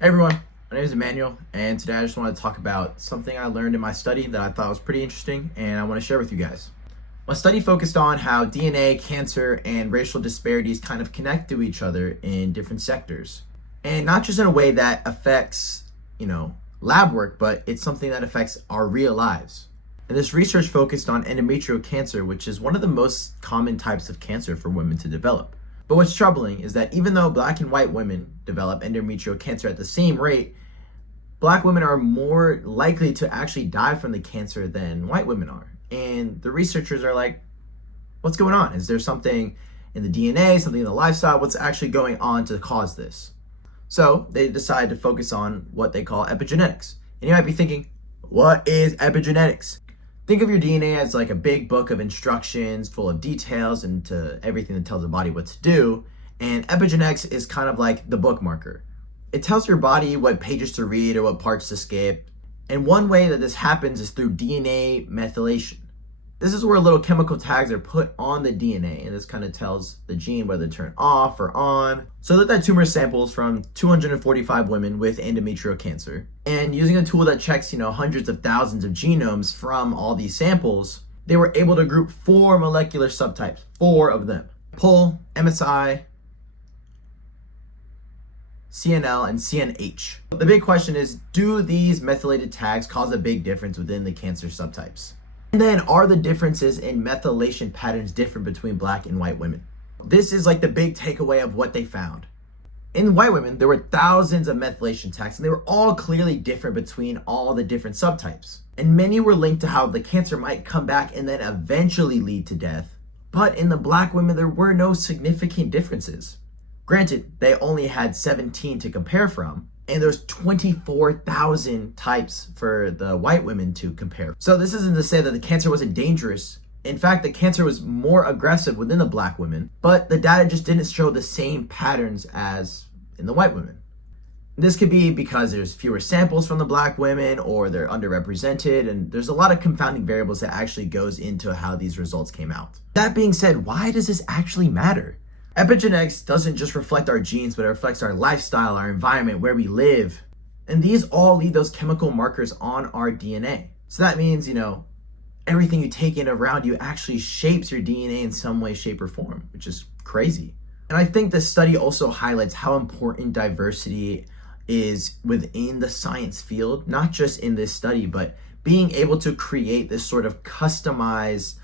Hey everyone, my name is Emmanuel, and today I just want to talk about something I learned in my study that I thought was pretty interesting, and I want to share with you guys. My study focused on how DNA, cancer, and racial disparities kind of connect to each other in different sectors. And not just in a way that affects, lab work, but it's something that affects our real lives. And this research focused on endometrial cancer, which is one of the most common types of cancer for women to develop. But what's troubling is that even though Black and white women develop endometrial cancer at the same rate, Black women are more likely to actually die from the cancer than white women are. And the researchers are like, what's going on? Is there something in the DNA, something in the lifestyle? What's actually going on to cause this? So they decided to focus on what they call epigenetics. And you might be thinking, what is epigenetics? Think of your DNA as like a big book of instructions full of details and to everything that tells the body what to do. And epigenetics is kind of like the bookmarker. It tells your body what pages to read or what parts to skip. And one way that this happens is through DNA methylation. This is where little chemical tags are put on the DNA, and this kind of tells the gene whether to turn off or on. So I looked at tumor samples from 245 women with endometrial cancer, and using a tool that checks, hundreds of thousands of genomes from all these samples, they were able to group 4 molecular subtypes, 4 of them: PUL, MSI, CNL, and CNH. The big question is, do these methylated tags cause a big difference within the cancer subtypes? And then, are the differences in methylation patterns different between Black and white women? This is like the big takeaway of what they found. In white women, there were thousands of methylation tags, and they were all clearly different between all the different subtypes. And many were linked to how the cancer might come back and then eventually lead to death. But in the Black women, there were no significant differences. Granted, they only had 17 to compare from, and there's 24,000 types for the white women to compare. So this isn't to say that the cancer wasn't dangerous. In fact, the cancer was more aggressive within the Black women, but the data just didn't show the same patterns as in the white women. This could be because there's fewer samples from the Black women, or they're underrepresented, and there's a lot of confounding variables that actually goes into how these results came out. That being said, why does this actually matter? Epigenetics doesn't just reflect our genes, but it reflects our lifestyle, our environment, where we live. And these all leave those chemical markers on our DNA. So that means, everything you take in around you actually shapes your DNA in some way, shape, or form, which is crazy. And I think this study also highlights how important diversity is within the science field, not just in this study, but being able to create this sort of customized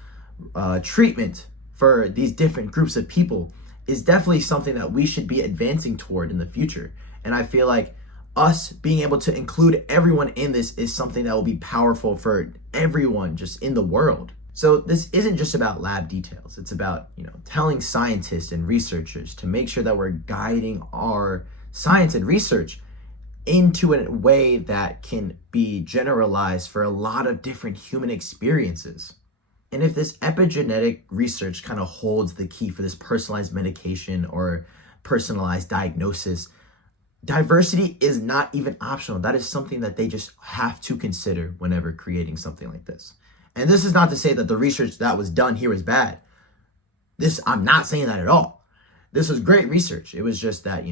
treatment for these different groups of people is definitely something that we should be advancing toward in the future. And I feel like us being able to include everyone in this is something that will be powerful for everyone just in the world. So this isn't just about lab details. It's about, telling scientists and researchers to make sure that we're guiding our science and research into a way that can be generalized for a lot of different human experiences. And if this epigenetic research kind of holds the key for this personalized medication or personalized diagnosis, diversity is not even optional. That is something that they just have to consider whenever creating something like this. And this is not to say that the research that was done here was bad. I'm not saying that at all. This was great research. It was just that,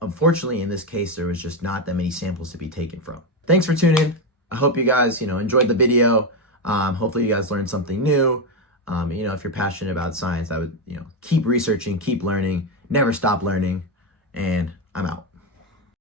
unfortunately in this case, there was just not that many samples to be taken from. Thanks for tuning in. I hope you guys, enjoyed the video. Hopefully you guys learned something new. If you're passionate about science, I would, keep researching, keep learning, never stop learning, and I'm out.